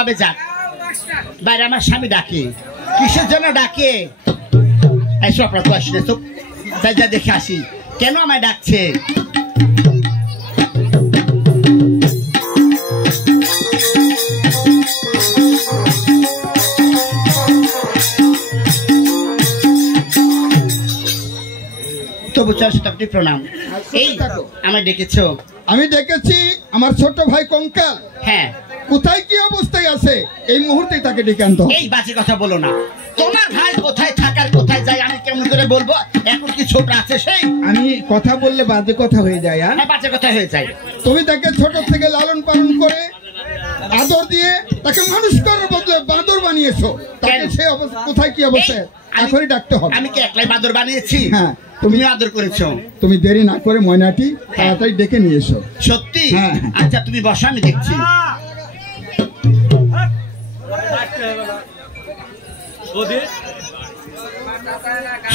তবে যাক, বাইরে আমার স্বামী ডাকে, কিসের জন্য ডাকে? এসো আপনার তো আসলে তো, তাই যা দেখে আসি কেন আমায় ডাকছে। তবু আপনি প্রণাম। এই আমায় ডেকেছো? আমি ডেকেছি আমার ছোট ভাই কঙ্কাল। হ্যাঁ, কোথায় কি অবস্থায় আছে এই মুহূর্তে তাকে ডেকে আনতে হবে। এই বাজে কথা বলো না। তোমার ভাই কোথায় থাকার কোথায় যায় আমি কেমন করে বলবো? এখন কি ছোট আছে সেই? আমি কথা বললে বাজে কথা হয়ে যায়। আর বাজে কথা হয়ে যায়। তুমি তাকে ছোট থেকে লালন পালন করে আদর দিয়ে তাকে মানুষ করার বদলে বাঁদর বানিয়েছো। তাকে সেই অবস্থা কোথায় কি অবস্থায় এখনই ডাকতে হবে। আমি কি একলাই বাঁদর বানিয়েছি? হ্যাঁ, তুমি আদর করেছো। তুমি দেরি না করে ময়নাটি তাড়াতাড়ি ডেকে নিয়ে এসো। সত্যি? হ্যাঁ। আচ্ছা তুমি বসো, আমি দেখছি।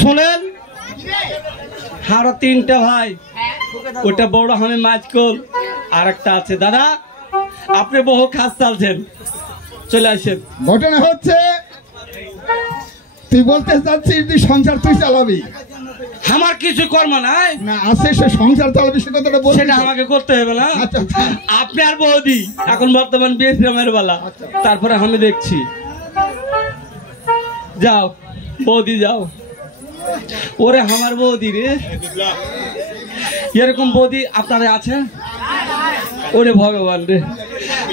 শোনেন, আরো তিনটা ভাই, ওটা বড় আমি মাঝকোল, আর একটা আছে। দাদা আপনি বহু কাজ চালছেন, চলে আসেন। ঘটনা হচ্ছে তুই বলতে চাচ্ছিস তুই সংসার তুই চালাবি। আমার কিছু কর্ম নাই না আছে, সে সংসার চালাবি সে কথাটা বল। সেটা আমাকে করতে হবে না। আচ্ছা আচ্ছা। আপনি আর বৌদি এখন বর্তমান বিশ্রামের বেলা, তারপরে আমি দেখছি। যাও বৌদি যাও। ওরে আমার বৌদি রে, এরকম বৌদি আপনারা আছে? ওরে ভগবান রে।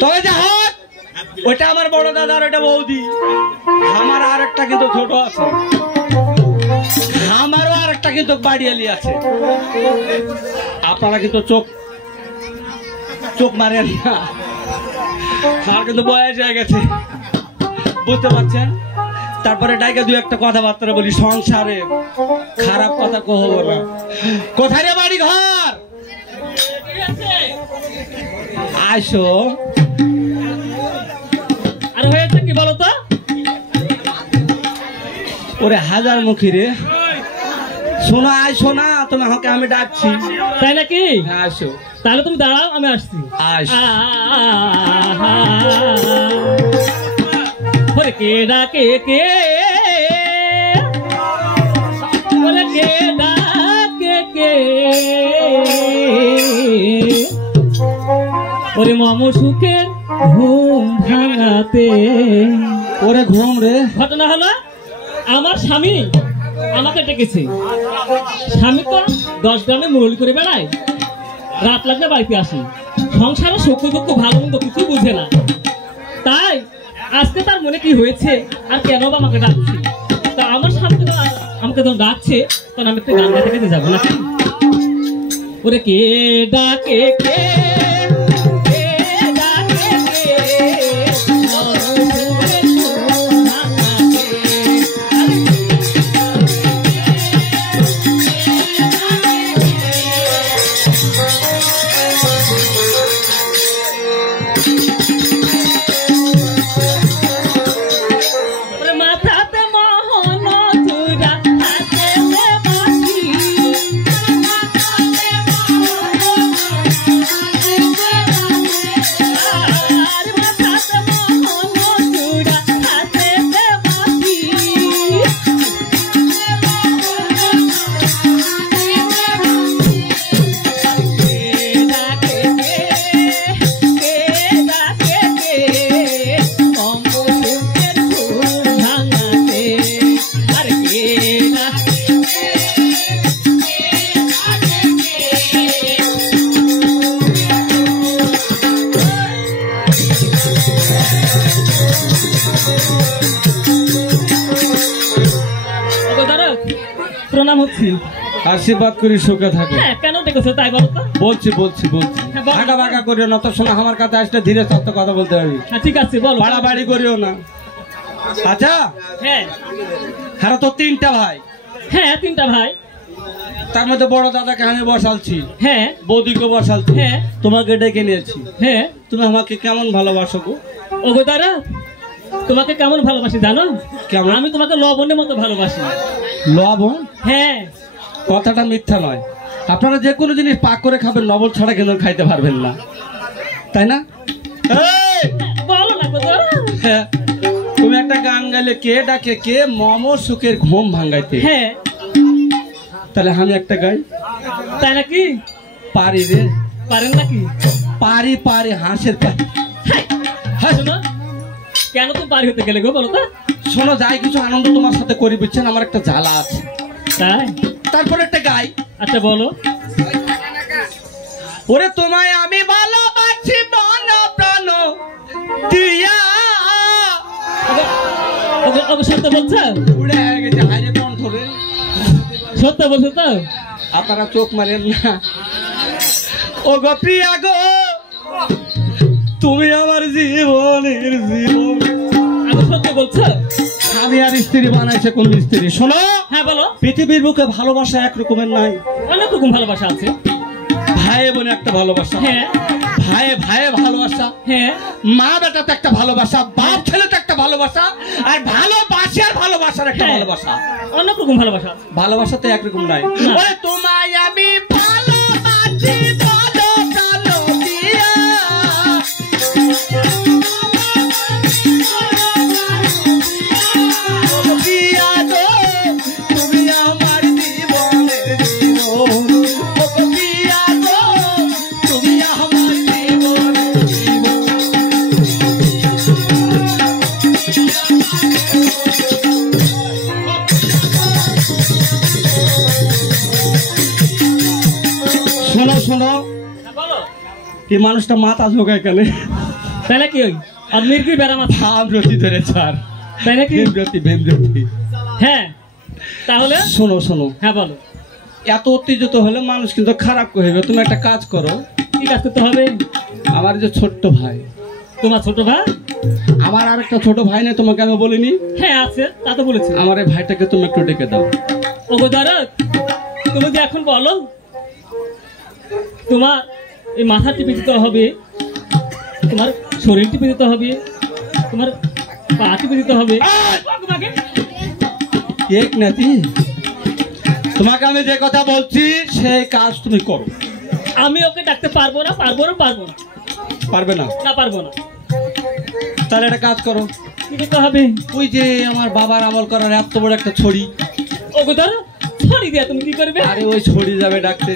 তবে যা হোক, ওটা আমার বড় দাদা আর ওটা বৌদি। আমার আর একটা কিন্তু ছোট আছে, আমারও আর একটা কিন্তু বাড়িয়ালি আছে। আপনারা কিন্তু চোখ মারেন না, আর কিন্তু বয়স হয়ে গেছে, বুঝতে পারছেন? তারপরে ডাইকে দু একটা কথাবার্তা বলি, সংসারে খারাপ কথা কহবো না। কোথায় রে বাড়ি ঘর? আসো। আর হয়েছে কি বলতো? ওরে হাজার মুখী রে, শোনো আয় শোনা, তুমি আমাকে আমি ডাকছি। তাই নাকি? আসো। তাহলে তুমি দাঁড়াও, আমি আসছি। কে ডাকে কে, ওরে কে ডাকে কে, ওরে মামু সুখের ঘুম ভাঙাতে। ওরে ঘুম রে। ঘটনা হলো আমার স্বামী আমাকে ডেকেছে। স্বামী তো 10 গ্রামে মুরলি করে বেড়ায়, রাত লাগলে বাড়িতে আসে, সংসারে সুখ দুঃখ ভালো মন্দ কিছু বুঝে না। তাই আজকে তার মনে কি হয়েছে আর কেন বা আমাকে ডাকছে? তা আমার স্বামী আমাকে যখন ডাকছে তখন আমি একটু গান গাইতে গাইতে যাবো নাকি? ওরে কে ডাকে কে, প্রণাম হচ্ছে, আশীর্বাদ করি সুখে থাকে। কেন ডেকেছো তাই বলো তো? বলছি ভাগা ভাগা করিও না, তোর সময় আমার কাছে আসলে ধীরে সত্য কথা বলতে হবে। ঠিক আছে বলো। বাড়াবাড়ি করিও না। আচ্ছা হ্যাঁ, হ্যাঁ তো 3টা ভাই। হ্যাঁ 3টা ভাই, তার মধ্যে বড় দাদাকে আমি বসালছি, হ্যাঁ বৌদিকে বসালছি, হ্যাঁ তোমাকে ডেকে নিয়েছি। হ্যাঁ তুমি আমাকে কেমন ভালোবাসো গো? ওগো দাদা তোমাকে কেমন ভালোবাসি জানো? কেমন? আমি তোমাকে লবণের মতো ভালোবাসি। লবণ? হ্যাঁ। কথাটা মিথ্যা নয়। আপনারা যে কোনো জিনিস পাক করে খাবেন, লবণ ছাড়া কিন্তু খাইতে পারবেন না, তাই না? বলো না হ্যাঁ তুমি একটা গান গাইলে কে ডাকে কে মম সুখের ঘুম ভাঙাইতে। হ্যাঁ তাহলে আমি একটা গাই। তাই নাকি? পারি রে। পারেন নাকি? পারি পারি হাঁসের পারি। হ্যাঁ শোনো, কেন তুমি পারি হতে গেলে গো বলো তো? শোনো, যাই কিছু আনন্দ তোমার সাথে করি, বুঝছেন আমার একটা জ্বালা আছে। তাই? তারপর একটা গাই। আচ্ছা বলো। ওরে তোমায় আমি ভালোবাসি মন প্রাণ দিয়া। সত্য বলছো? উড়ে গেছে হাইরে কোন ধরে। সত্য বলছো তো? আপনারা চোখ মারেন না। ও গো প্রিয়া গো, তুমি আমার জীবনের জীবন। আমি সত্য বলছো? আমি আর স্ত্রী বানাইছে কোন স্ত্রী? শোনো। হ্যাঁ বলো। পৃথিবীর বুকে ভালোবাসা এক রকমের নাই, অনেক রকম ভালোবাসা আছে। ভাই বোনে একটা ভালোবাসা, হ্যাঁ ভাই ভাই ভালোবাসা, হ্যাঁ মা বেটাতে একটা ভালোবাসা, বাপ ছেলেতে একটা ভালোবাসা, আর ভালোবাসার ভালোবাসার একটা ভালোবাসা। অনেক রকম ভালোবাসা। ভালোবাসা তো একরকম নাই। ওরে তোমায় আমি ভালোবাসি ভালো প্রাণ দিয়া। প্রিয়া গো, তুমি আমার জীবনের জীবন। ও প্রিয়া গো, তুমি আমার জীবনের জীবন। শোনো শোনো, এই মানুষটা মাথা ঝোঁকায় কেন? তাই নাকি? ওই আর মির্গি বেড়া মাথা ভামরতি ধরে ছাড়। তাই নাকি? ভেমরতি। হ্যাঁ তাহলে শোনো শোনো, হ্যাঁ বলো। এত উত্তেজিত হলে মানুষ কিন্তু খারাপ কহিবে। তুমি একটা কাজ করো। কি কাজ করতে হবে? আমার যে ছোট্ট ভাই, তোমার ছোট ভাই? আমার আর একটা ছোট ভাই নেই, তোমাকে আমি বলিনি? হ্যাঁ আছে, তা তো বলেছি। আমার এই ভাইটাকে তুমি একটু ডেকে দাও। ওগো দরদ, তুমি যে এখন বলো তোমার এই মাথা টিপে দিতে হবে, তোমার শরীর টিপে দিতে হবে, তোমার পা টিপে দিতে হবে। তোমাকে এক নাতি, তোমাকে আমি যে কথা বলছি সেই কাজ তুমি করো। আমি ওকে ডাকতে পারবো না, পারবো না, পারবো না। পারবে না? না পারবো না। তাহলে একটা কাজ করো। কি করতে হবে? ওই যে আমার বাবার আমল করার এত বড় একটা ছড়ি। ওগো দরদ, ছড়ি দিয়া তুমি কি করবে? আরে ওই ছড়ি যাবে ডাকতে।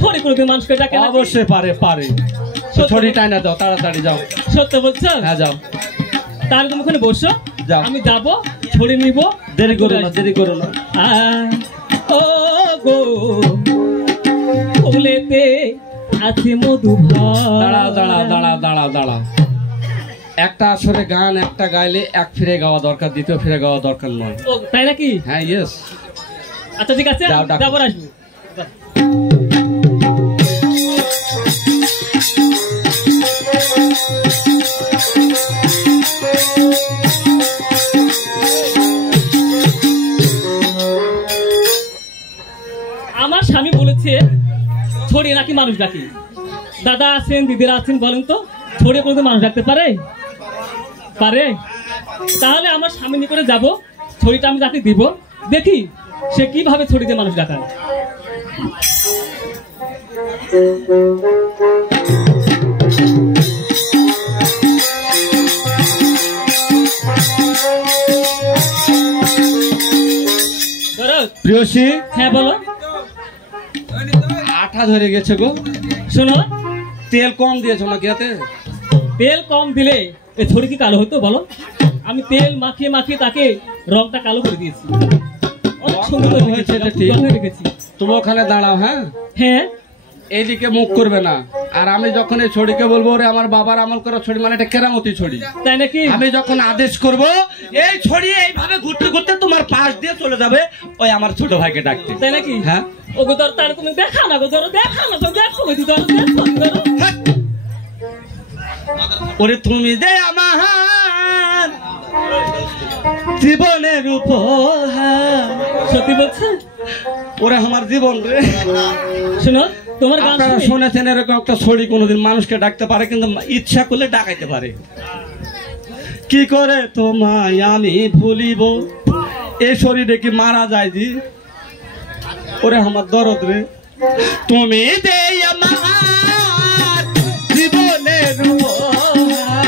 ছড়ি কোনোদিন মানুষকে ডাকে না? অবশ্যই পারে পারে। ছড়ি টাইনা দাও, তাড়াতাড়ি যাও। সত্য বলছো? হ্যাঁ যাও। তাহলে তুমি ওখানে বসো, যাও। আমি যাবো, ছড়ি নিব। দেরি করো না, দেরি করো না। ও গো ফুলেতে আছে মধু দাঁড়াও দাঁড়াও দাঁড়াও দাঁড়াও দাঁড়াও। একটা আসরে গান একটা গাইলে এক ফিরে গাওয়া দরকার, দ্বিতীয় ফিরে গাওয়া দরকার নয়। ও তাই নাকি? হ্যাঁ ইয়েস। আচ্ছা ঠিক আছে, যাও, ডাকো। যাবো, আসবো। আমার স্বামী বলেছে ছড়িয়ে নাকি মানুষ ডাকে। দাদা আছেন, দিদিরা আছেন, বলেন তো ছড়িয়ে কোনো মানুষ ডাকতে পারে? পারে? তাহলে আমার স্বামী নিকটে যাবো, ছড়িটা আমি তাকে দিব, দেখি সে কিভাবে ছড়ি দিয়ে মানুষ ডাকায়। প্রিয়সী, হ্যাঁ বলো। আঠা ধরে গেছে গো। শোনো, তেল কম দিয়েছো নাকি এতে? তেল কম দিলে এই ছড়ি কি কালো হতো বলো? আমি তেল মাখিয়ে মাখিয়ে তাকে রংটা কালো করে দিয়েছি। অনেক সুন্দর হয়েছে, এটা ঠিক রেখেছি। তুমি ওখানে দাঁড়াও। হ্যাঁ হ্যাঁ, এইদিকে মুখ করবে না। আর আমি যখন এই ছড়িকে বলবো ওরে আমার বাবার আমল করা ছড়ি, মানে এটা কেরামতি ছড়ি, তাই নাকি? আমি যখন আদেশ করব এই ছড়ি এইভাবে ঘুরতে ঘুরতে তোমার পাশ দিয়ে চলে যাবে ওই আমার ছোট ভাইকে ডাকতে। তাই নাকি? হ্যাঁ। ওগো ধর, তাহলে তুমি দেখা না গো, ধরো দেখা না, দেখো ধরো, দেখো ধরো। ওরে তুমি দে আমার জীবনের উপহার। সত্যি বলছে? ওরে আমার জীবন রে। শোনো, তোমার গান আপনারা শুনি। শুনেছেন এরকম একটা ছড়ি কোনোদিন মানুষকে ডাকতে পারে, কিন্তু ইচ্ছা করলে ডাকাইতে পারে। কি করে তোমায় আমি ভুলিব, এই শরীরে কি মারা যায় জি? ওরে আমার দরদ রে, তুমি দে আমার জীবনের উপহার।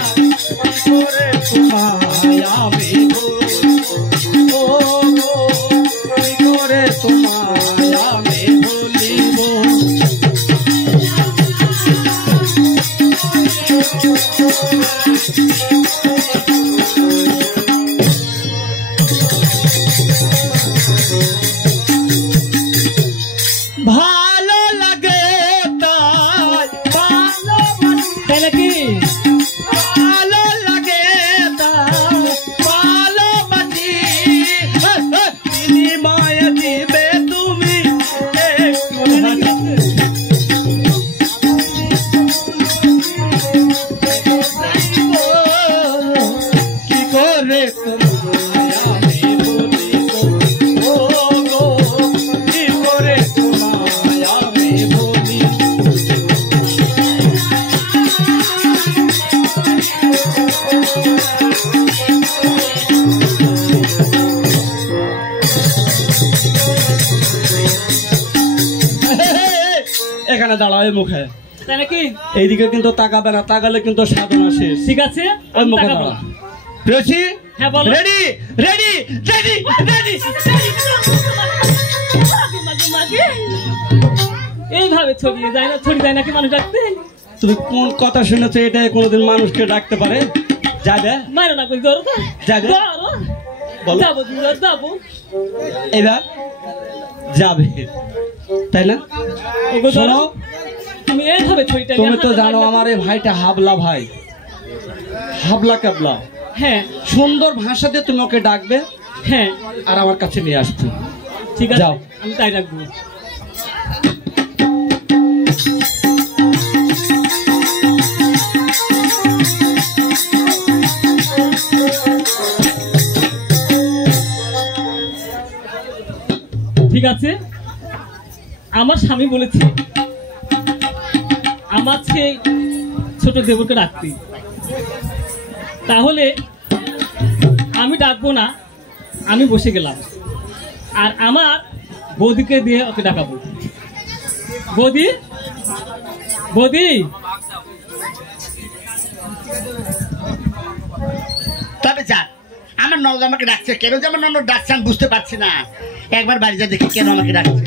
এখানে দাঁড়াও এই মুখে, তাই নাকি? এইদিকে কিন্তু তাকাবে না, তাকালে কিন্তু সাধনা শেষ। ঠিক আছে, ওই মুখে দাঁড়াও। প্রেসি, হ্যাঁ বলো। Ready ready ready ready. এইভাবে ছড়িয়ে যায় না, ছড়িয়ে যায় নাকি মানুষ ডাকতে? তুমি কোন কথা শুনেছো এটা কোনোদিন মানুষকে ডাকতে পারে? যাবে মারো না কই, ধরো তো, যাবে ধরো, বলো। যাবো যাবো। এবার যাবে, তাই না? ওগো ধরো, শোনো, তুমি এইভাবে ছড়িটা। তুমি তো জানো আমার এই ভাইটা হাবলা ভাই, হাবলা কাবলা। হ্যাঁ সুন্দর ভাষা দিয়ে তুমি ওকে ডাকবে, হ্যাঁ, আর আমার কাছে নিয়ে আসতে। ঠিক আছে, যাও। আমি তাই রাখবো। ঠিক আছে, আমার স্বামী বলেছে আমার সেই ছোট দেবরকে ডাকতে, তাহলে আমি ডাকবো না, আমি বসে গেলাম আর আমার বৌদিকে দিয়ে ওকে ডাকাবো। বৌদি, বৌদি। তবে যাক, আমার ননদ আমাকে ডাকছে কেন, যে আমার ননদ ডাকছে আমি বুঝতে পারছি না। একবার বাড়ি যা দেখি কেন আমাকে ডাকছে।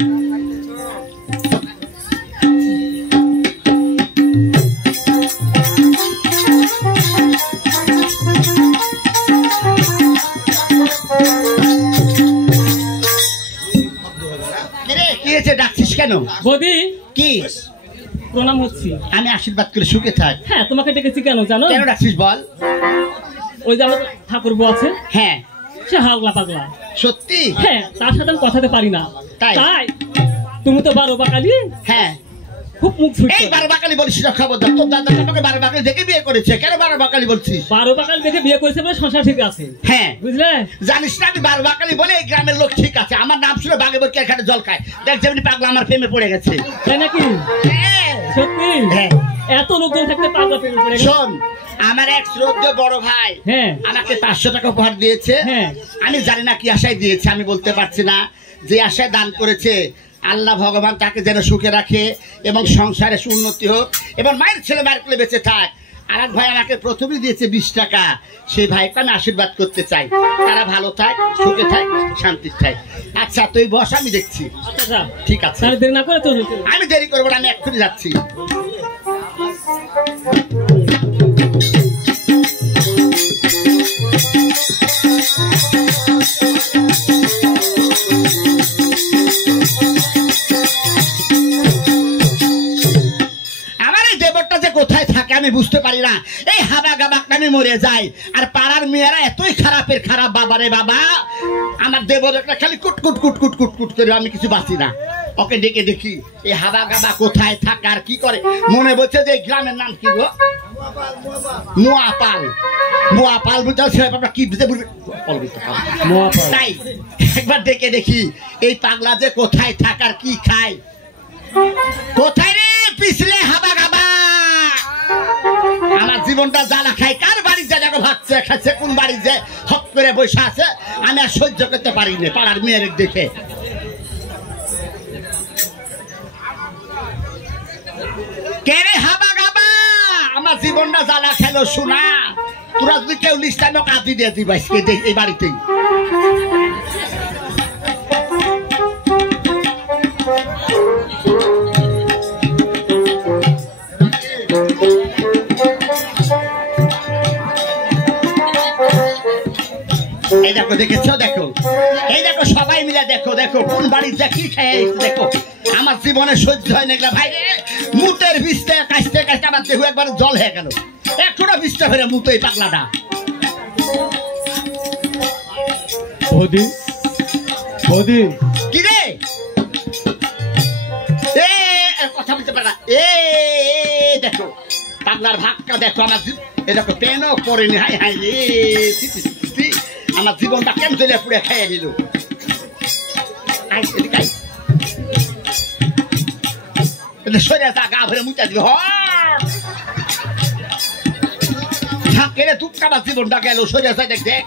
কি হয়েছে, ডাকছিস কেন? বৌদি কি প্রণাম হচ্ছি। আমি আশীর্বাদ করে সুখে থাক। হ্যাঁ, তোমাকে ডেকেছি কেন জানো? কেন ডাকছিস বল? ওই যে আমার ঠাকুর বউ আছে, হ্যাঁ সে হাগলা পাগলা। সত্যি? হ্যাঁ, তার সাথে আমি কথাতে পারি না। তাই? তাই তুমি তো 12 বাকালি, হ্যাঁ। খুব মুখ এই ছুটছে। 12 বাকালি বলছিস না, খবরদার। তোর দাদা আমাকে 12 বাকালি দেখে বিয়ে করেছে, কেন 12 বাকালি বলছিস? 12 বাকালি দেখে বিয়ে করেছে বলে সংসার ঠিক আছে, হ্যাঁ বুঝলে? জানিস না আমি 12 বাকালি বলে এই গ্রামের লোক ঠিক আছে। আমার নাম শুনে বাগে বরকে এখানে জল খায়। দেখ যেমনি পাগলা আমার প্রেমে পড়ে গেছে। তাই নাকি? হ্যাঁ। সত্যি? হ্যাঁ। এত লোকজন থাকতে পাগলা প্রেমে পড়ে গেছে। শোন, আমার এক শ্রদ্ধেয় বড় ভাই হ্যাঁ আমাকে 500 টাকা উপহার দিয়েছে। হ্যাঁ। আমি জানি না কি আশায় দিয়েছে, আমি বলতে পারছি না। যে আশায় দান করেছে, আল্লাহ ভগবান তাকে যেন সুখে রাখে এবং সংসারে উন্নতি হোক এবং মায়ের ছেলে মায়ের কোলে বেঁচে থাক। আর এক ভাই আমাকে প্রথমেই দিয়েছে 20 টাকা। সেই ভাইকে আমি আশীর্বাদ করতে চাই, তারা ভালো থাক, সুখে থাক, শান্তি থাক। আচ্ছা তুই বস, আমি দেখছি। আচ্ছা, ঠিক আছে, তাহলে দেরি না করে তো আমি দেরি করবো না, আমি এক্ষুনি যাচ্ছি। কোথায় থাকে আমি বুঝতে পারি না। এই হাবা গাবা আমি মরে যাই আর পাড়ার মেয়েরা এতই খারাপের খারাপ। বাবারে বাবা, আমার দেবর একটা খালি কুটকুট কুটকুট কুটকুট করে, আমি কিছু বাঁচি না। ওকে ডেকে দেখি এই হাবা গাবা কোথায় থাকে আর কি করে। মনে বলছে যে গ্রামের নাম কি গো? মোয়াপাল। মোয়াপাল বুঝতে আপনার কি বুঝতে বুঝবে? তাই একবার ডেকে দেখি এই পাগলা যে কোথায় থাকার কি খায়। কোথায় রে পিছলে হাবা গাবা? আমার জীবনটা জ্বালা খাই। কার বাড়ি যা দেখো ভাবছে খাচ্ছে, কোন বাড়ি যে হক করে বসে আছে, আমি আর সহ্য করতে পারি না পাড়ার মেয়ের দেখে। কে রে হাবা গাবা? আমার জীবনটা জ্বালা খেলো শোনা। তোরা যদি কেউ লিস্টানো কাঁদি দিয়ে দিবাই এই বাড়িতেই। এই দেখো, দেখেছো? দেখো, এই দেখো, সবাই মিলে দেখো, দেখো কোন বাড়ির যা কি খেয়ে দেখো। আমার জীবনে সহ্য হয় না এগুলা ভাই রে। মুতের বিষটা কাশতে কাশতে আমার দেহ একবার জল হয়ে গেল। এখনো বিষটা হয়ে মুতো এই পাগলাটা। বৌদি, বৌদি কি রে? কথা বলতে পারে না। দেখো পাগলার ভাগটা দেখো। আমার এই দেখো পেনও পড়েনি। হাই হাই রে, আমার জীবনটা কেন চলে পুড়ে খেয়ে নিল। সরে যা, গা ভরে মুচা দিল। কেড়ে তুপকা আমার জীবনটা গেল। সরে যা, দেখ দেখ,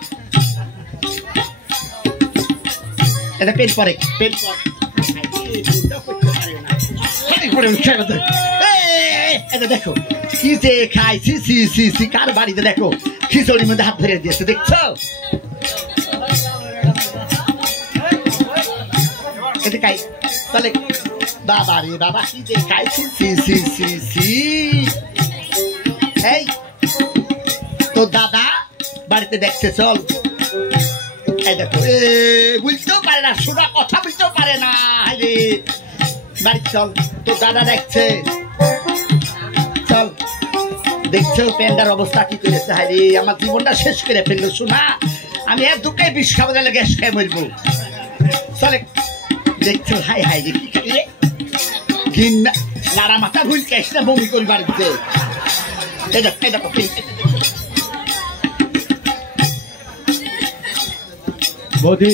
এটা পেন পরে, পেন পরে। পড়ে উঠে গেছে। এটা দেখো কি যে খাই, সি সি সি সি, কার বাড়িতে দেখো খিচুড়ির মধ্যে হাত ধরে দিয়েছে, দেখছো? এটা খাই তাহলে বাবা রে বাবা, কি যে খাই, সি সি সি সি সি। এই তো দাদা বাড়িতে দেখছে, চল। এই দেখো বুঝতেও পারে না, শোনা কথা বুঝতেও পারে না, রে বাড়ি চল। তো দাদা দেখছে, চল। দেখছো প্যান্ডার অবস্থা কি করেছে, হাই রে আমার জীবনটা শেষ করে ফেললো। শোনা আমি এক দুঃখে বিষ খাবো, তাহলে গ্যাস খেয়ে মরবো। চলে দেখছো, হাই হাই রে কি খাই রে, ঘিন্না নাড়া মাথা ভুলকে এসে বমি করি বাড়িতে। এই দেখো এই দেখো বৌদি,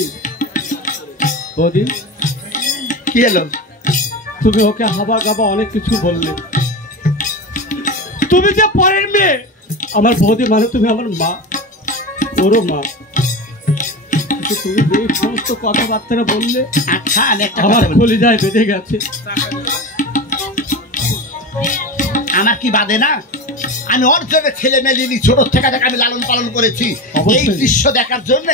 বৌদি কি হলো? তুমি ওকে হাবা গাবা অনেক কিছু বললে। তুমি যে পরের মেয়ে, আমার বৌদি মানে তুমি আমার মা, ওরও মা। কিন্তু তুমি যে সমস্ত কথাবার্তা বললে আচ্ছা আমি একটা আমার কথা বলি, কলিজায় বেঁধে গেছে। আমার কি বাদে না? আমি ওর জন্য ছেলে মেলিনি, ছোট থেকে আমি লালন পালন করেছি এই দৃশ্য দেখার জন্য।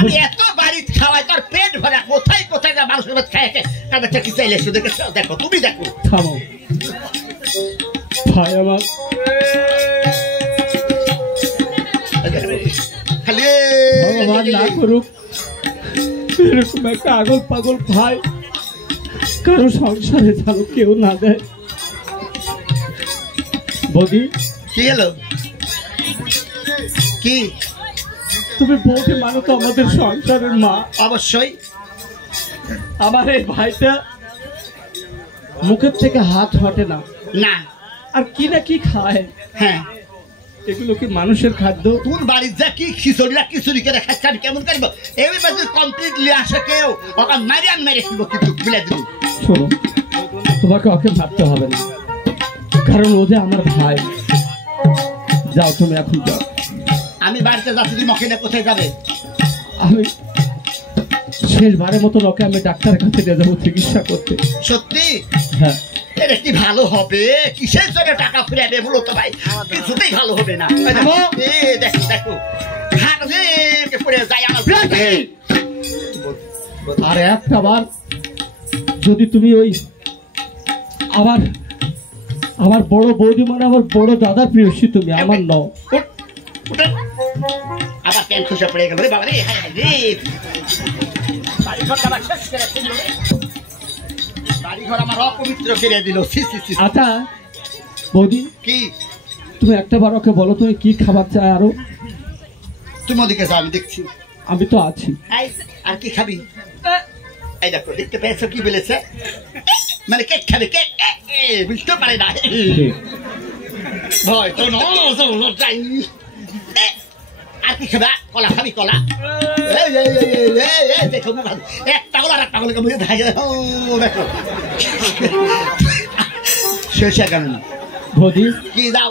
আমি এত বাড়ি খাওয়াই, তোর পেট ভরা, কোথায় কোথায় যা মানুষের খায় তাদের কি চাইলে এসে দেখেছো? দেখো তুমি দেখো। থামো ভাই আমার, খালি ভগবান না করুক এরকম একটা আগল পাগল ভাই কারো সংসারে যেন কেউ না দেয়। বৌদি কি হলো? কি তুমি বৌদি মানে তো আমাদের সংসারের মা। অবশ্যই আমার এই ভাইটা মুখের থেকে হাত হটে না, না। আর কি না কি খায়। হ্যাঁ এগুলো কি মানুষের খাদ্য? তোর বাড়ির যা কি খিচুড়িরা খিচুড়ি করে খাচ্ছে, আমি কেমন করব? এইবার যদি কমপ্লিটলি আসে কেউ ওকে মারি আমি মেরে খেলবো, কিন্তু বিলে দিবি। শোনো, তোমাকে ওকে ভাবতে হবে না, কারণ ও যে আমার ভাই। যাও তুমি এখন যাও। আমি বাড়িতে যাচ্ছি, তুমি ওকে নিয়ে কোথায় যাবে? আমি শেষবারের মতো ওকে আমি ডাক্তারের কাছে নিয়ে যাবো চিকিৎসা করতে। সত্যি? হ্যাঁ। এটা কি ভালো হবে? কিসের জন্য টাকা ফিরাবে বলো তো ভাই? কিছুতেই ভালো হবে না। দেখো দেখো হাত পড়ে যায় আমার। আর একটা বার যদি তুমি ওই আমার বড় বৌদি মানে আমার বড় দাদার প্রিয়সী, তুমি আমার নও। আবার কেন খুশি পড়ে গেল রে বাবা রে, হায় হায় রে। বাড়িঘর আমার শেষ করে ফেললো রে, বাড়িঘর আমার অপবিত্র করে দিল। আচ্ছা বৌদি, কি তুমি একটা বার ওকে বলো তুমি কি খাবার চাই আরো। তুমি ওদিকে যাও, আমি দেখছি। আমি তো আছি। আর কি খাবি? এই দেখো দেখতে পেয়েছো কি বলেছে, মানে কেক খাবে, কেক বুঝতে পারে না ভয় তো যাই। আর কি খাবে? কলা খাবি? কলা দেখো একটা কলা আর একটা কলা বুঝে থাকে। দেখো শেষ কেন বৌদি, কি যাও,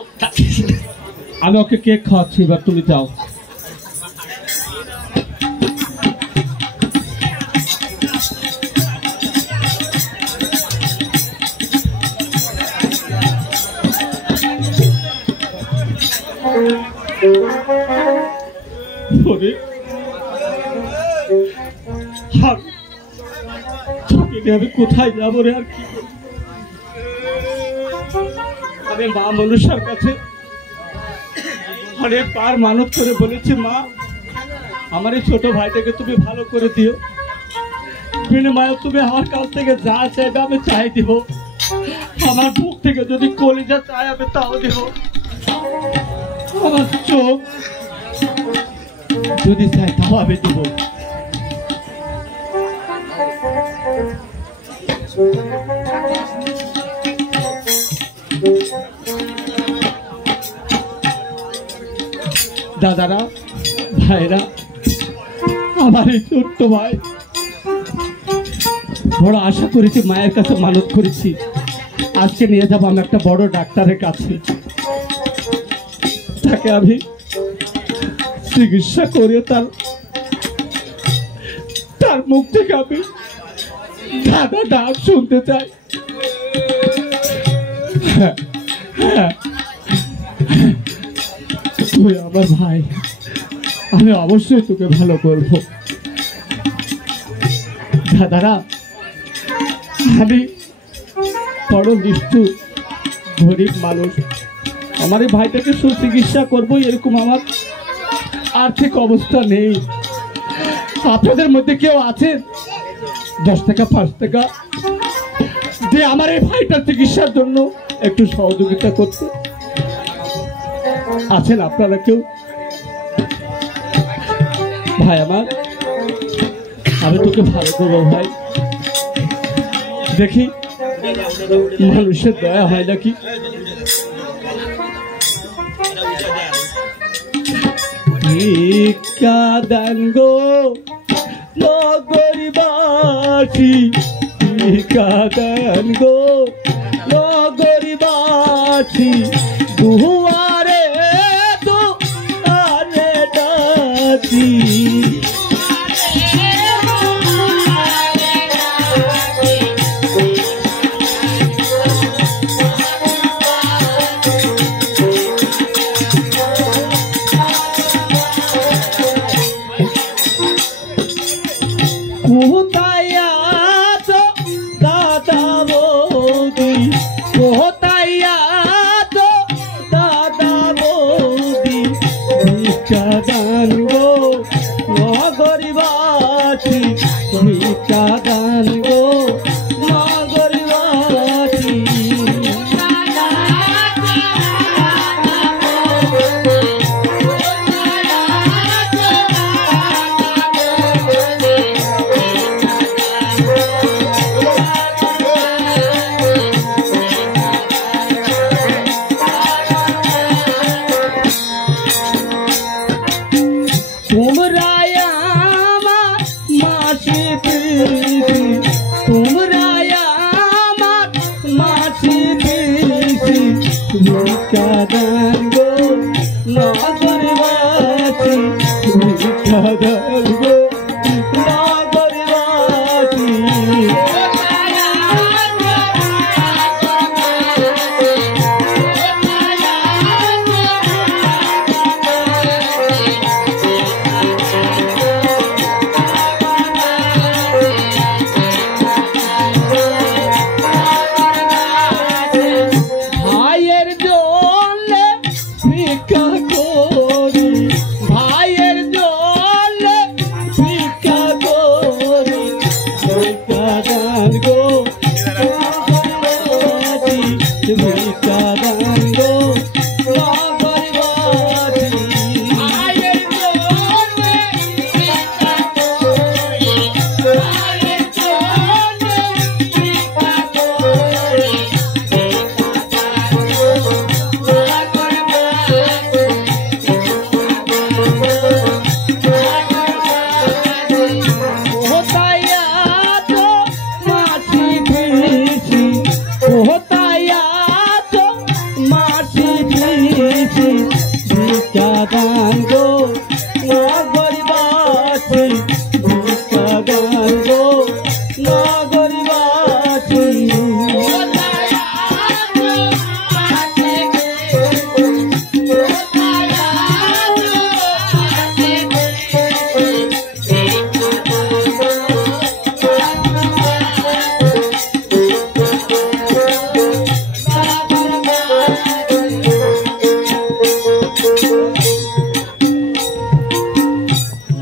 আমি ওকে কেক খাওয়াচ্ছি, এবার তুমি যাও। আমি কোথায় যাবো রে, আর কি আমি মা মনুষ্যার কাছে অনেকবার মানত করে বলেছি, মা আমার এই ছোট ভাইটাকে তুমি ভালো করে দিও, বিনিময়ে তুমি আমার কাছ থেকে যা চাইবে আমি চাই দিব, আমার বুক থেকে যদি কলিজা চাই আমি তাও দিব, আমার চোখ যদি চাই তাও আমি দিব। দাদারা, ভাইরা, আমার এই ছোট্ট ভাই বড় আশা করেছি, মায়ের কাছে মানত করেছি, আজকে নিয়ে যাবো আমি একটা বড় ডাক্তারের কাছে, তাকে আমি চিকিৎসা করে তার মুখ থেকে আমি দাদা ডাক শুনতে চাই। তুই আমার ভাই, আমি অবশ্যই তোকে ভালো করব। দাদারা, আমি বড় নিষ্ঠুর গরিব মানুষ, আমার এই ভাইটাকে সুচিকিৎসা করবো এরকম আমার আর্থিক অবস্থা নেই। আপনাদের মধ্যে কেউ আছে 10 টাকা 5 টাকা যে আমার এই ভাইটার চিকিৎসার জন্য একটু সহযোগিতা করতে আছেন আপনারা কেউ? ভাই আমার, আমি তোকে ভালো করবো ভাই। দেখি মানুষের দয়া হয় নাকি। ভিক্ষা দান গো নগরবাসী, ভিক্ষা দান গো নগরবাসী, দুয়ারে দুয়ারে ডাকি। কোথায় আছো দাদা বৌদি, কোথায় আছো দাদা বৌদি, ভিক্ষা দান গো নগরবাসী, ভিক্ষা দান গো নগরবাসী। তোমরা আমার মাসি পিসি, তোমরা আমার মাসি পিসি, ভিক্ষা দান গো নগরবাসী, ভিক্ষা দান গো নগরবাসী। ভাইয়ের জন্য ভিক্ষা করি, ভাইয়ের জন্য ভিক্ষা করি, ভিক্ষা দান গো নগরবাসী, ভিক্ষা দান গো নগরবাসী। ভাইয়ের জন্য ভিক্ষা করি, ভাইয়ের জন্য ভিক্ষা করি, কোথায় আছো মাসি পিসি, কোথায় আছো মাসি পিসি, ভিক্ষা দান গো নগরবাসী, ভিক্ষা দান গো নগরবাসী।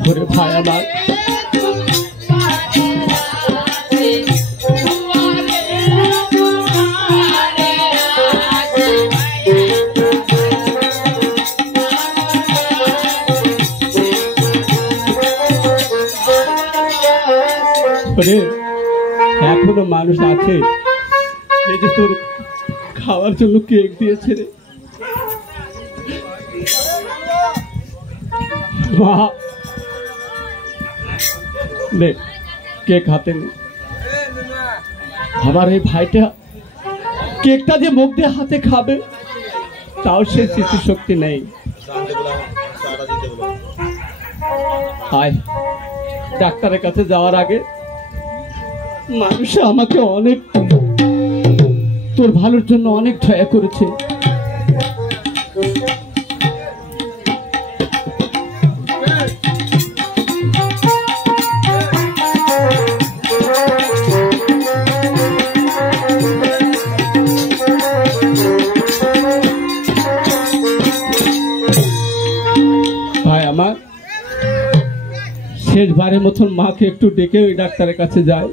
ওরে ভাই আমার, ওরে এখনো মানুষ আছে এই যে তোর খাওয়ার জন্য কেক দিয়েছে রে মা, নে কেক হাতে নে। আমার এই ভাইটা কেকটা যে মুখ দিয়ে হাতে খাবে তাও সে স্মৃতিশক্তি নেই। আয়, ডাক্তারের কাছে যাওয়ার আগে মানুষ আমাকে অনেক তো তোর ভালোর জন্য অনেক দয়া করেছে। ভাই আমার শেষবারের মতন মাকে একটু ডেকে ওই ডাক্তারের কাছে যায়।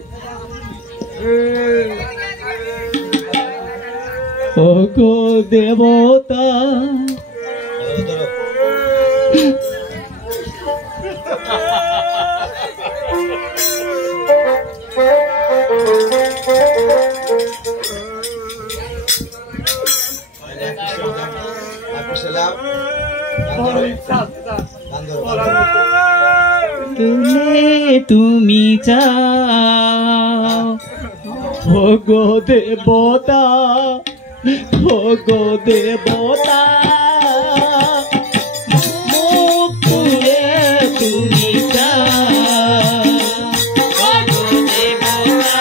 ও গো দেবতা, তুমি চাও ও গো দেবতা, ও গো দেবতা, মুখ তুলে তুমি চাও ও গো দেবতা,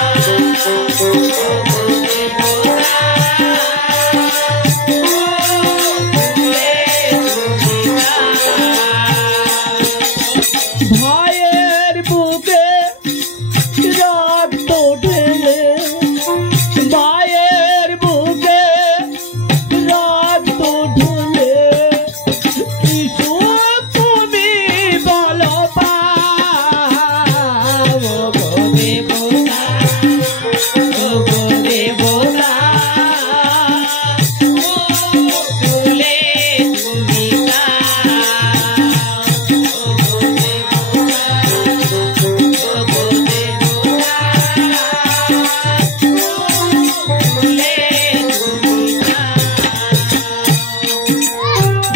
ভাইয়ের বুকে রক্ত ঢেলে, ভাইয়ের বুকে রক্ত ঢেলে, কিছু তুমি বলো পাও গো দেবতা, ও গো দেবতা, মুখ তুলে তুমি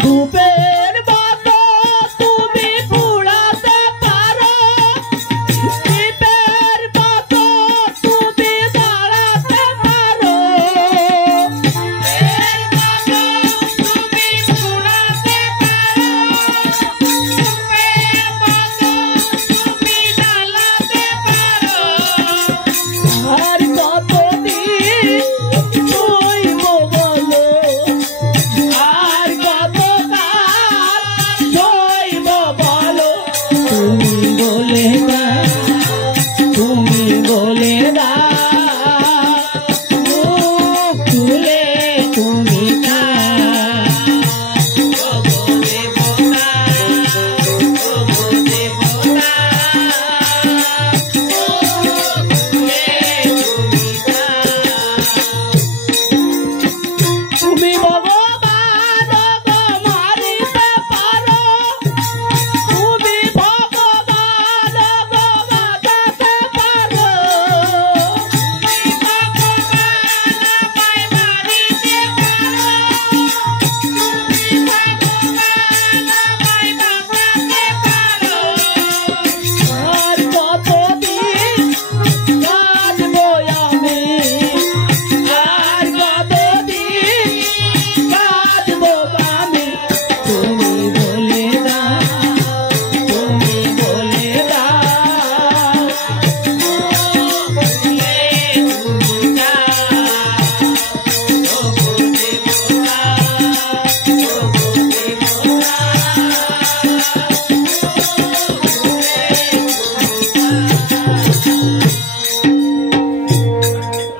ধূপের মতো তুমি পুড়াতে পারো, দীপের মতো তুমি দাঁড়াতে পারো, আর কতদিন সইব বলো, আর কতকাল সইব বলো, তুমি বলে দাও, তুমি বলে দাও, মুখ তুলে তুমি তুমি ভগবান গো মারিতে পারো, তুমি ভগবান গো বাঁচাতে পারো, আর কতদিন কাঁদবো আমি, আর কতদিন কাঁদবো আমি, তুমি বলে দাও, তুমি বলে দাও,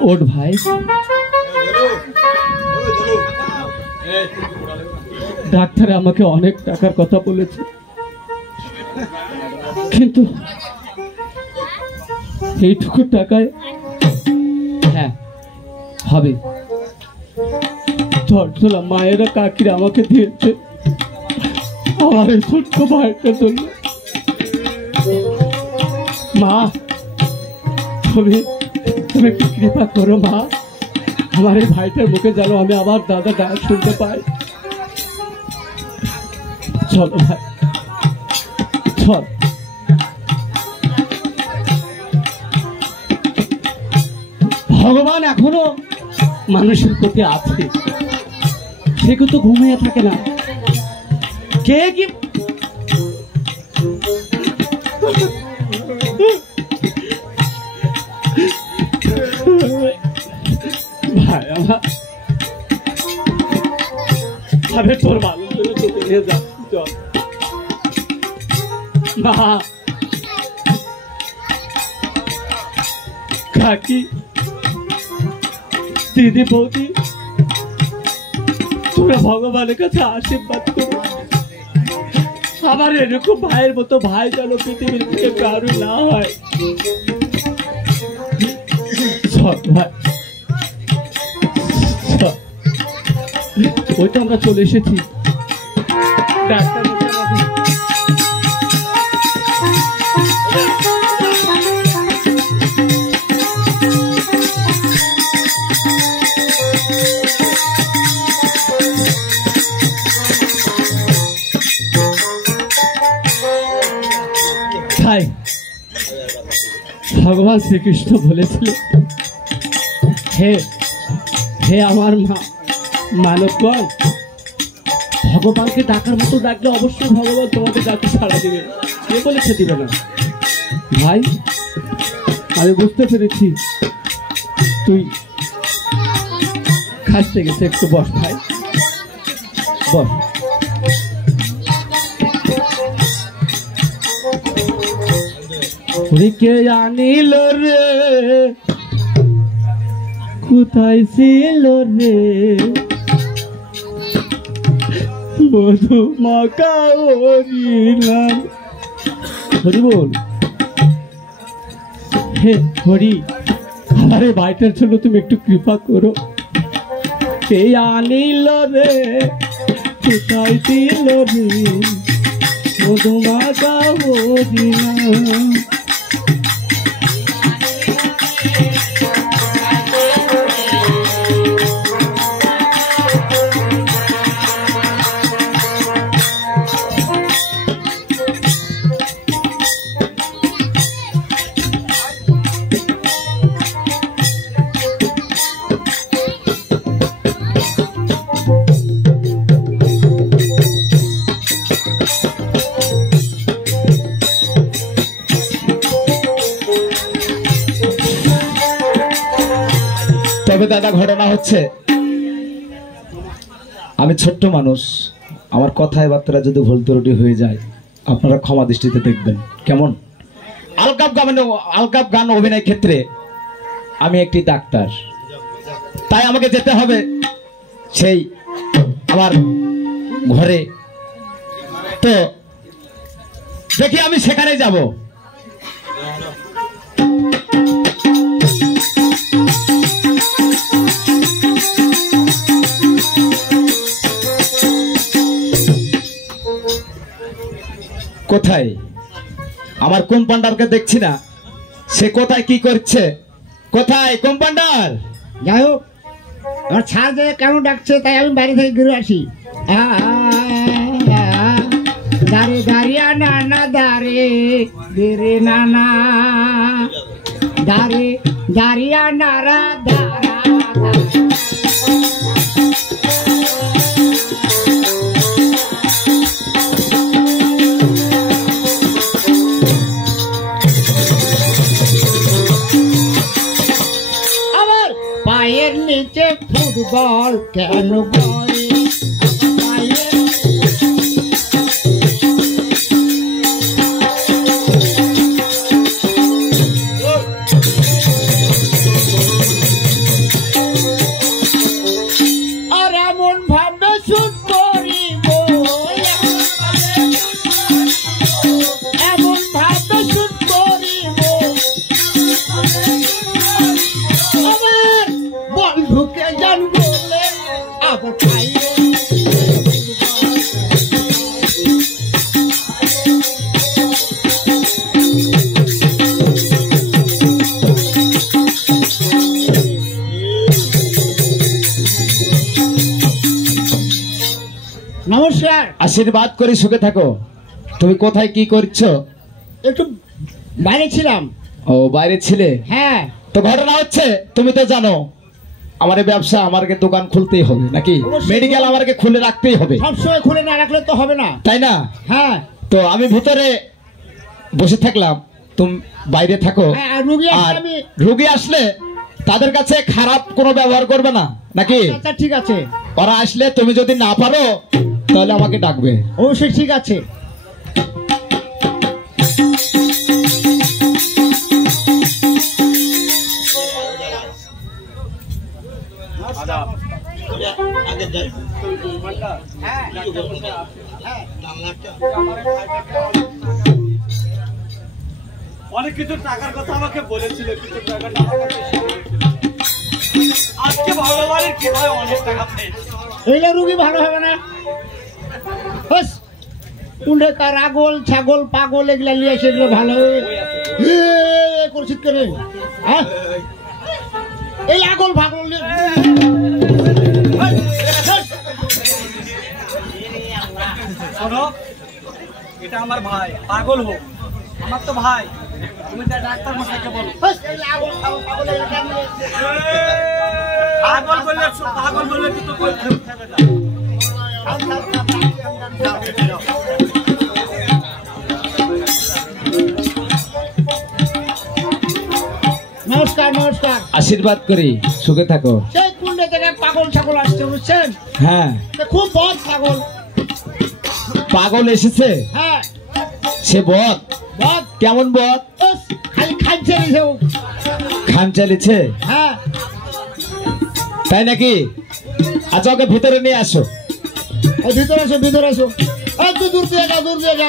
ওঠ ভাই, ডাক্তার আমাকে অনেক টাকার কথা বলেছে, কিন্তু এইটুকু টাকায় হ্যাঁ হবে। ধরছিলাম মায়েরা কাকিরা আমাকে দিয়েছে আমার এই ছোট্ট ভাইটার জন্য। মা তুমি তুমি একটু কৃপা করো মা, আমার এই ভাইটার মুখে যেন আমি আবার দাদা ডাক শুনতে পাই। চলো ভাই চল। ভগবান এখনো মানুষের প্রতি আছে, সে কিন্তু ঘুমিয়ে থাকে না। কে কি ভাই ভাই আমার, আমি তোর ভালো করে তোকে নিয়ে যাচ্ছি, চল। মা, কাকি, দিদি, বৌদি, তোমরা ভগবানের কাছে আশীর্বাদ করো আমার এরকম ভাইয়ের মতো ভাই যেন পৃথিবীর থেকে কারো না হয়। ওই তো আমরা চলে এসেছি। ডাক্তার ভগবান শ্রীকৃষ্ণ বলেছিল, হে হে আমার মানবগণ, ভগবানকে ডাকার মতো ডাকলে অবশ্যই ভগবান তোমাদের ডাকে সাড়া দিবে, কে বলেছে দিবে না। ভাই আমি বুঝতে পেরেছি তুই খাসতে গেছে, একটু বস ভাই, বস। কে আনিল রে, কোথায় ছিল রে মধু মাখা হরিনাম। হরি বল, হে হরি, আমারে ভাইটার জন্য তুমি একটু কৃপা করো। কে আনিল রে, কোথায় ছিল রে মধু মাখা হরিনাম। তবে দাদা, ঘটনা হচ্ছে আমি ছোট্ট মানুষ, আমার কথায় বার্তারা যদি ভুল ত্রুটি হয়ে যায় আপনারা ক্ষমা দৃষ্টিতে দেখবেন। কেমন? আলকাপ গান অভিনয় ক্ষেত্রে আমি একটি ডাক্তার, তাই আমাকে যেতে হবে সেই আমার ঘরে। তো দেখি আমি সেখানে যাব। কোথায় আমার কম্পাউন্ডারকে দেখছি না, সে কোথায় কি করছে? কোথায় কম্পাউন্ডার? যাই হোক, আমার ছাড় যে কেন ডাকছে তাই আমি বাড়ি থেকে ঘুরে আসি। দারে দাঁড়িয়া নানা দারে দেরে নানা, দারে দাঁড়িয়া নারা দারা। পায়ের নিচে ফুটবল কেন করে? আর এমন ভাবে শুট করিব, এমন ভাবে শুট করিব আমার বল ঢুকে যান বলে আবার খাইয়ে। নমস্কার, আশীর্বাদ করি, সুখে থাকো। তুমি কোথায় কি করছো? একটু বাইরে ছিলাম। ও, বাইরে ছিলে? হ্যাঁ। তো ঘটনা হচ্ছে তুমি তো জানো আমার এই ব্যবসা, আমাকে দোকান খুলতেই হবে নাকি, অবশ্যই। মেডিকেল আমাকে খুলে রাখতেই হবে, সবসময় খুলে না রাখলে তো হবে না, তাই না? হ্যাঁ। তো আমি ভিতরে বসে থাকলাম, তুমি বাইরে থাকো। হ্যাঁ, আর রুগী আসলে আর রুগী আসলে তাদের কাছে খারাপ কোনো ব্যবহার করবে না নাকি? আচ্ছা ঠিক আছে, ওরা আসলে তুমি যদি না পারো তাহলে আমাকে ডাকবে। অবশ্যই ঠিক আছে। অনেক কিছু টাকার কথা আমাকে বলেছিল, কিন্তু টাকাটা আজকে ভগবানের কৃপায় অনেক টাকা পেয়েছি। এইলে রুগী ভালো হবে না। কুন্ডে কার আগল ছাগল পাগল এগুলা নিয়ে সেগুলো ভালো করছিস কেন? হ্যাঁ এই আগল ভাগল শোনো, এটা আমার ভাই, পাগল হোক আমার তো ভাই, তুমি তো ডাক্তার মশাইকে বলো। পাগল বললে কিন্তু থাকবে না। নমস্কার নমস্কার, আশীর্বাদ করি, সুখে থাকো। সেই কুন্ডে থেকে পাগল ছাগল আসছে বুঝছেন? হ্যাঁ, খুব বদ পাগল। পাগল এসেছে? হ্যাঁ সে বদ? বদ কেমন বদ? খালি খাচ্ছে নিছে। খান চালিয়েছে? হ্যাঁ তাই নাকি? আচ্ছা ওকে ভিতরে নিয়ে আসো। ভিতরে আসো ভিতরে আসো। তুই দূর দিয়ে যা দূর দিয়ে যা।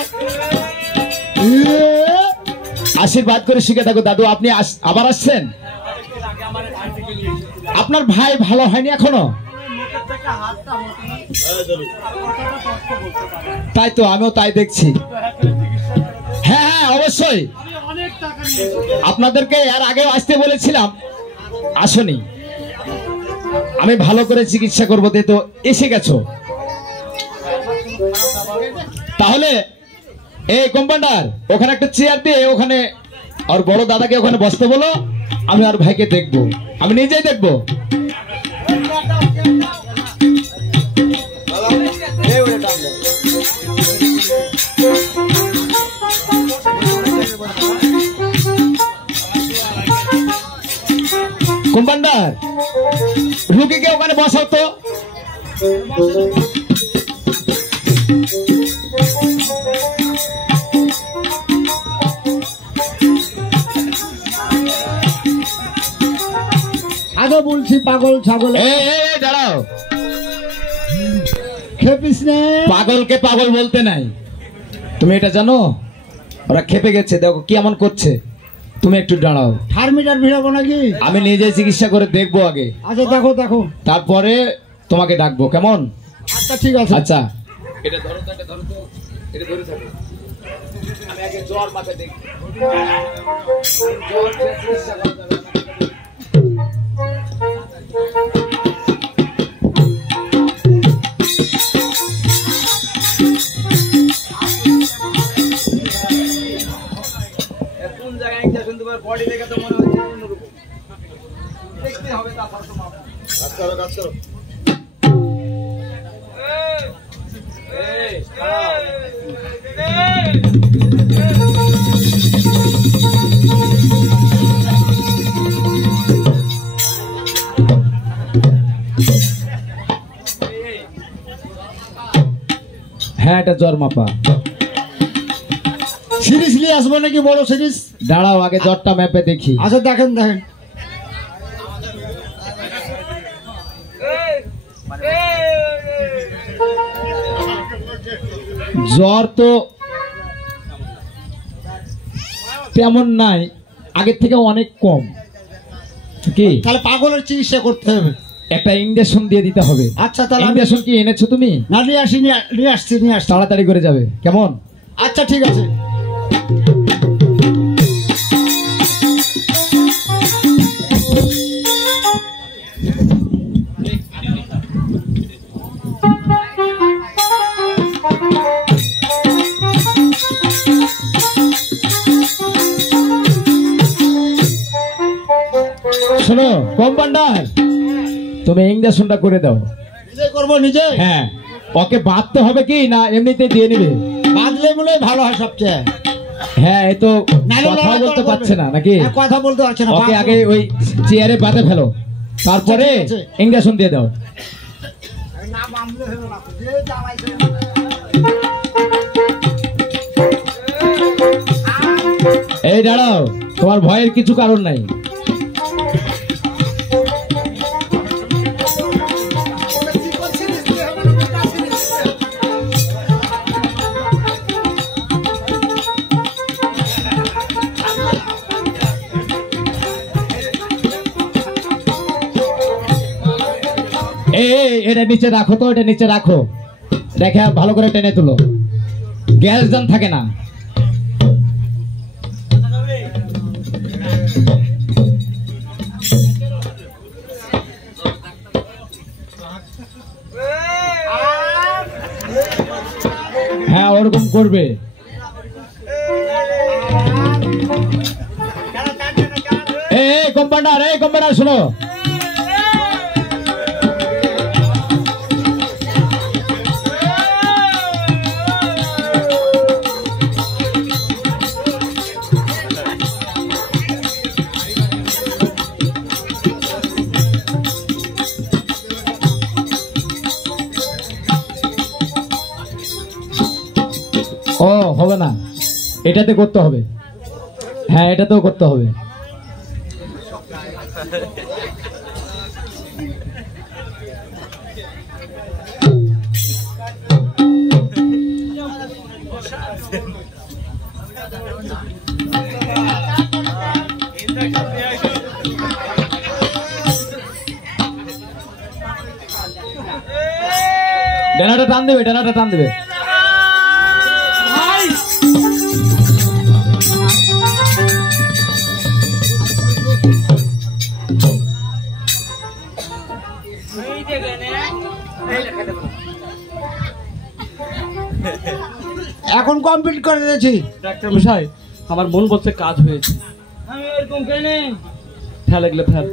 আশীর্বাদ করে শিখে থাকো দাদু। আপনি আবার আসছেন? আপনার ভাই ভালো হয়নি এখনো? তাই তো, আমিও তাই দেখছি। হ্যাঁ হ্যাঁ অবশ্যই, আপনাদেরকে এর আগেও আসতে বলেছিলাম, আসনি। আমি ভালো করে চিকিৎসা করবো, তো এসে গেছো। তাহলে এই কম্পাউন্ডার ওখানে একটা চেয়ার দিয়ে ওখানে আর বড় দাদাকে ওখানে বসতে বলো। আমি আর ভাইকে দেখবো, আমি নিজেই দেখবো। কম্পাউন্ডার রুগীকে ওখানে বসাও তো। আগে বলছি পাগল ছাগল দাঁড়াও, খেপিস না। পাগলকে পাগল বলতে নাই। তুমি এটা জানো ওরা খেপে গেছে, দেখো কি এমন করছে। তুমি একটু দাঁড়াও, থার্মিটার ভিড়াবো নাকি? আমি নিজে চিকিৎসা করে দেখবো আগে। আচ্ছা দেখো দেখো, তারপরে তোমাকে ডাকবো, কেমন? আচ্ছা ঠিক আছে। আচ্ছা এটা ধরো তো, এটা ধরো তো, এটা ধরে থাকো। আমি আগে জ্বর মাথা দেখি। জ্বর চিকিৎসা করা যাবে না। কোন জায়গায় ইনজেকশন তোমার বডি দেখে তো মনে হচ্ছে অন্যরকম। দেখতে হবে তারপর তো মাপ। কাজ করো। হ্যাঁ এটা জ্বর মাপা। সিরিয়াসলি আসবো নাকি? বড় সিরিজ? দাঁড়াও আগে জ্বরটা মেপে দেখি। আচ্ছা দেখেন দেখেন। জ্বর তো তেমন নাই, আগের থেকে অনেক কম। কি তাহলে পাগলের চিকিৎসা করতে হবে, একটা ইনজেকশন দিয়ে দিতে হবে। আচ্ছা তাহলে ইনজেকশন কি এনেছো তুমি? না নিয়ে আসি, নিয়ে আসছি। তাড়াতাড়ি করে যাবে, কেমন? আচ্ছা ঠিক আছে। শোনো কম্পাউন্ডার, তুমি ইনজেকশনটা করে দাও। নিজে করবো নিজে? হ্যাঁ। ওকে বাঁধতে হবে কি না এমনিতে দিয়ে নিবে? বাঁধলে মনে হয় ভালো হয় সবচেয়ে। হ্যাঁ এই তো নাইলে কথা লড়াই বলতে করবে। পারছে না নাকি? হ্যাঁ, কথা বলতে পারছে না। ওকে আগে ওই চেয়ারে বাঁধে ফেলো, তারপরে ঠিক আছে। ইঞ্জেকশন দিয়ে দাও। এই দাঁড়াও, তোমার ভয়ের কিছু কারণ নাই। এটা নিচে রাখো তো, এটা নিচে রাখো, দেখে ভালো করে টেনে তুলো, গ্যাস জাম থাকে না। হ্যাঁ ওরকম করবে। এই কম্পাউন্ডার শোনো, ও হবে না, এটাতে করতে হবে। হ্যাঁ এটাতেও করতে হবে। ডানাটা টান দেবে, ডানাটা টান দেবে। এখন কমপ্লিট করে দিয়েছি। ডাক্তার মশাই আমার মন বলছে কাজ হয়েছে। আমি এরকম কেনে ফেল, এগুলো ফেল,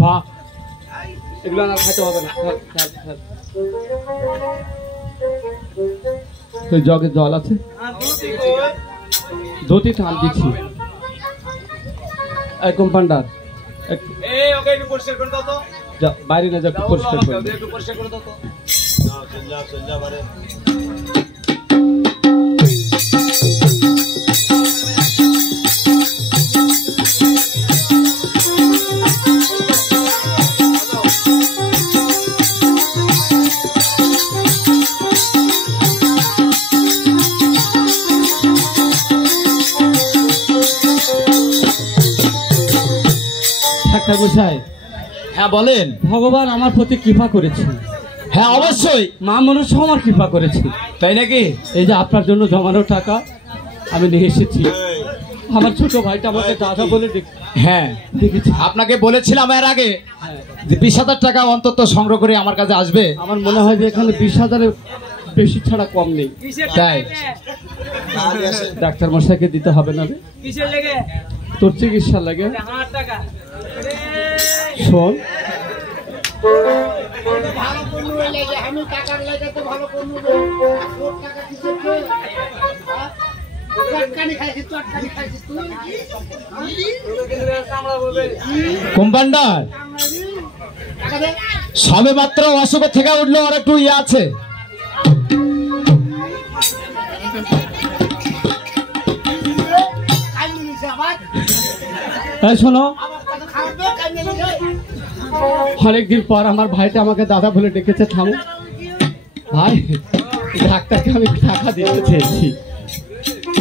বাহ এগুলো না খাইতে হবে না, ফেল ফেল ফেল। তো জগে জল আছে, ধুতি টান দিচ্ছি। এই কম্পাউন্ডার বাইরে না যা, একটু পরিষ্কার করে দাও। ডাক্তার মশাই, হ্যাঁ বলেন। ভগবান আমার প্রতি কৃপা করেছে। হ্যাঁ অবশ্যই, মা মনুষ্য আমার কৃপা করেছে। তাই নাকি? এই যে আপনার জন্য জমানো টাকা আমি নিয়ে এসেছি। আমার ছোট ভাইটা আমাকে দাদা বলে হ্যাঁ দেখেছি। আপনাকে বলেছিলাম এর আগে যে 20,000 টাকা অন্তত সংগ্রহ করে আমার কাছে আসবে। আমার মনে হয় যে এখানে 20,000-এর বেশি ছাড়া কম নেই। তাই ডাক্তার মশাইকে দিতে হবে না রে? তোর চিকিৎসা লাগে। শোন, কম্পাউন্ডার সবে মাত্র অসুখ থেকে উঠলো, আর একটু ইয়ে আছে। শোনো, অনেকদিন পর আমার ভাইটা আমাকে দাদা বলে ডেকেছে। থামো ভাই, ডাক্তারকে আমি টাকা দিতে চেয়েছি,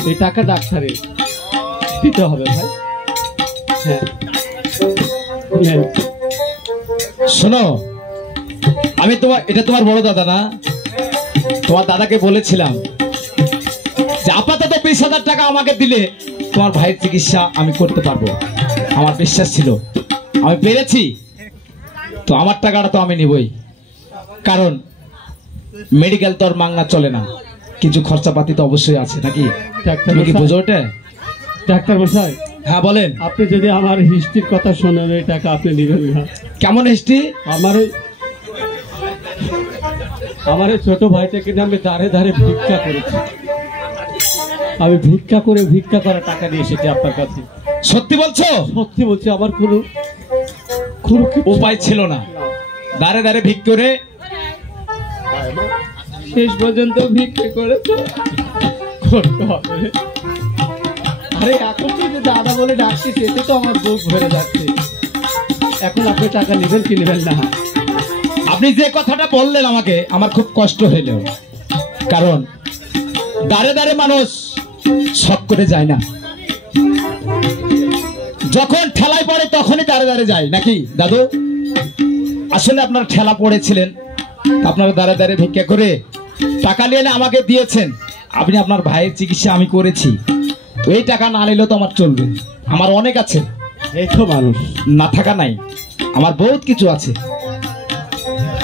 এই টাকা ডাক্তারের দিতে হবে ভাই। হ্যাঁ শোনো, আমি এটা তোমার বড় দাদা না? তোমার দাদাকে বলেছিলাম যে আপাতত 20,000 টাকা আমাকে দিলে তোমার ভাইয়ের চিকিৎসা আমি করতে পারবো। আমার বিশ্বাস ছিল, আমি পেরেছি। তো আমার টাকাটা তো আমি নিবই, কারণ মেডিকেল তো আর মাংনা চলে না, কিছু খরচাপাতি তো অবশ্যই আছে নাকি? তুমি কি বুঝো ওটা? ডাক্তার মশাই, হ্যাঁ বলেন। আপনি যদি আমার হিস্ট্রির কথা শোনেন, এই টাকা আপনি নেবেন না। কেমন হিস্ট্রি? আমার এই ছোট ভাইটাকে নিয়ে আমি দাঁড়ে দাঁড়ে ভিক্ষা করেছি। আমি ভিক্ষা করা টাকা নিয়ে এসেছি আপনার কাছে। সত্যি বলছো? সত্যি বলছি, আমার কোনো উপায় ছিল না, দাঁড়ে দাঁড়ে ভিক্ষা করে শেষ পর্যন্ত ভিক্ষা করেছো। করতে হবে। আরে এখন তো যে দাদা বলে ডাকছি, সেটা তো আমার বুক ভরে যাচ্ছে। এখন আপনি টাকা নেবেন কি নেবেন না? আপনি যে কথাটা বললেন আমাকে, আমার খুব কষ্ট হইল, কারণ দাঁড়ে দাঁড়ে মানুষ শখ করে যায় না, যখন ঠেলায় পড়ে তখনই দাঁড়ে দাঁড়ে যায় নাকি দাদু? আসলে আপনার ঠেলা পড়েছিলেন, আপনারা দাঁড়ে দাঁড়ে ভিক্ষা করে টাকা নিয়ে আমাকে দিয়েছেন। আপনি আপনার ভাইয়ের চিকিৎসা আমি করেছি, তো এই টাকা না নিলেও তো আমার চলবে, আমার অনেক আছে। এই তো মানুষ, না থাকা নাই, আমার বহুত কিছু আছে,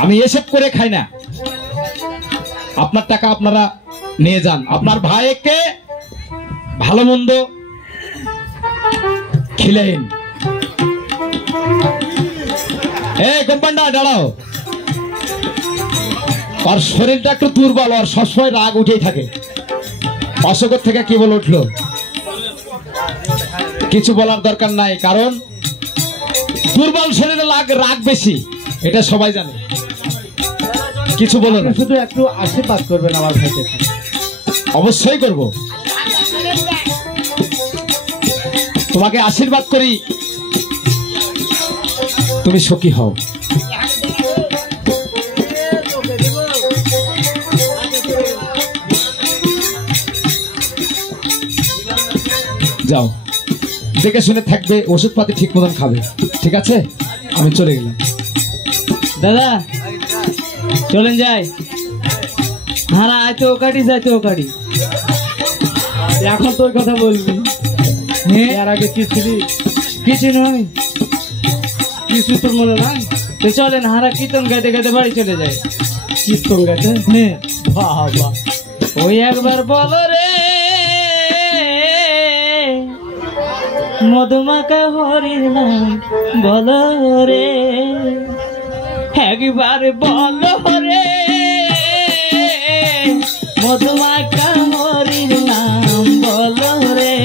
আমি এসব করে খাই না। আপনার টাকা আপনারা নিয়ে যান, আপনার ভাইকে ভালো মন্দ খিলেন। এই কোম্পানিটা দাঁড়াও, আর শরীরটা একটু দুর্বল, আর সবসময় রাগ উঠেই থাকে। অশোকের থেকে কি বলে উঠলো, কিছু বলার দরকার নাই, কারণ দুর্বল শরীরে রাগ বেশি, এটা সবাই জানে। কিছু বলো না, শুধু একটু আশীর্বাদ করবেন আমার ভাইকে। অবশ্যই করব, তোমাকে আশীর্বাদ করি, তুমি সুখী হও। যাও, দেখে শুনে থাকবে, ওষুধপাতি ঠিক মতন খাবে, ঠিক আছে? আমি চলে গেলাম। দাদা চলেন যাই, হারা আইতে ও কাটি যাইতে ও কাটি। এখন তোর কথা বলবি, এর আগে কিছু নয়, কিছু তোর মনে নাই। তো চলেন, হারা কীর্তন গাইতে গাইতে বাড়ি চলে যায়। কীর্তন গাইতে? হ্যাঁ, বাবা ওই একবার বলো রে মধুমাখা হরির নাম বলো রে, একবার বলো রে মধুমাখা হরির নাম বলো রে।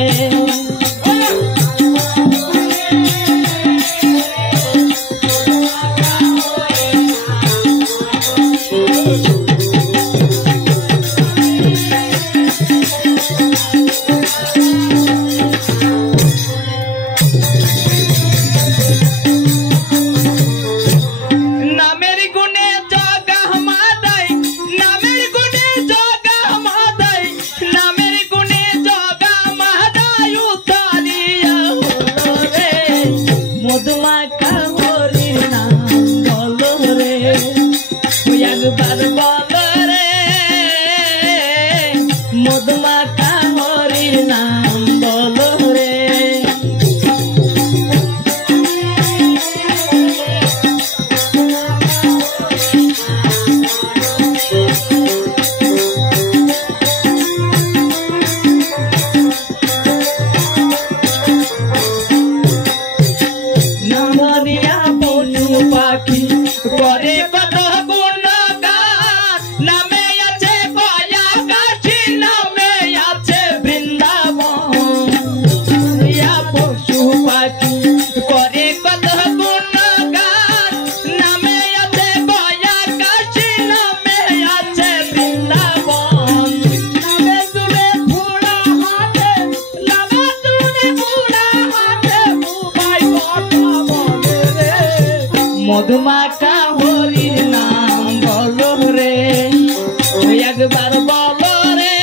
মধুমাখা হরির নাম বলো রে, একবার বলো রে।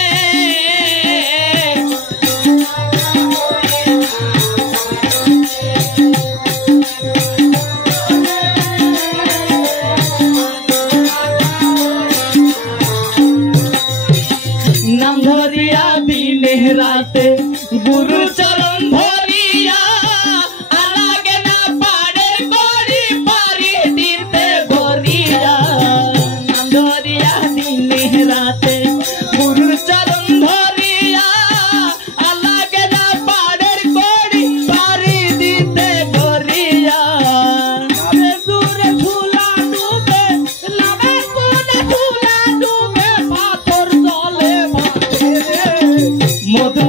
নাম ধরিয়া দিনে রাতে গুরু চরণ ধরিয়া, আলাগে না পাড়ে করি পারি দিতে ধরিয়া। নাম ধরিয়া দিনে রাতে গুরু চরণ ধরিয়া, আলাগে না পাড়ে করি পারি দিতে ধরিয়া। দূরে ঝুলা ডুবে লাভে কোনে ঝুলা ডুবে পাথর জলে ভাসে, মধু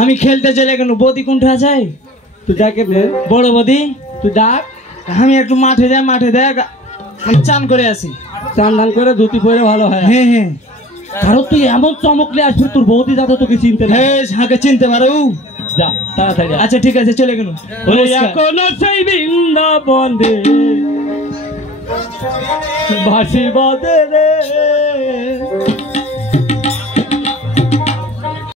আমি খেলতে চলে গেল। বৌদি কোনটা আছে? তুই ডাকে বড় বৌদি, তুই ডাক। আমি একটু মাঠে যাই, মাঠে দেখ আমি চান করে আসি। চান দান করে ধুতি পরে ভালো হয়। হ্যাঁ হ্যাঁ, কারণ তুই এমন চমকলে আসবি তোর বৌদি যাতে তোকে চিনতে না। হ্যাঁ, হাঁকে চিনতে পারো। যা তাড়াতাড়ি। আচ্ছা ঠিক আছে, চলে গেল। এখনো সেই বৃন্দাবনে বাঁশি বাজে রে।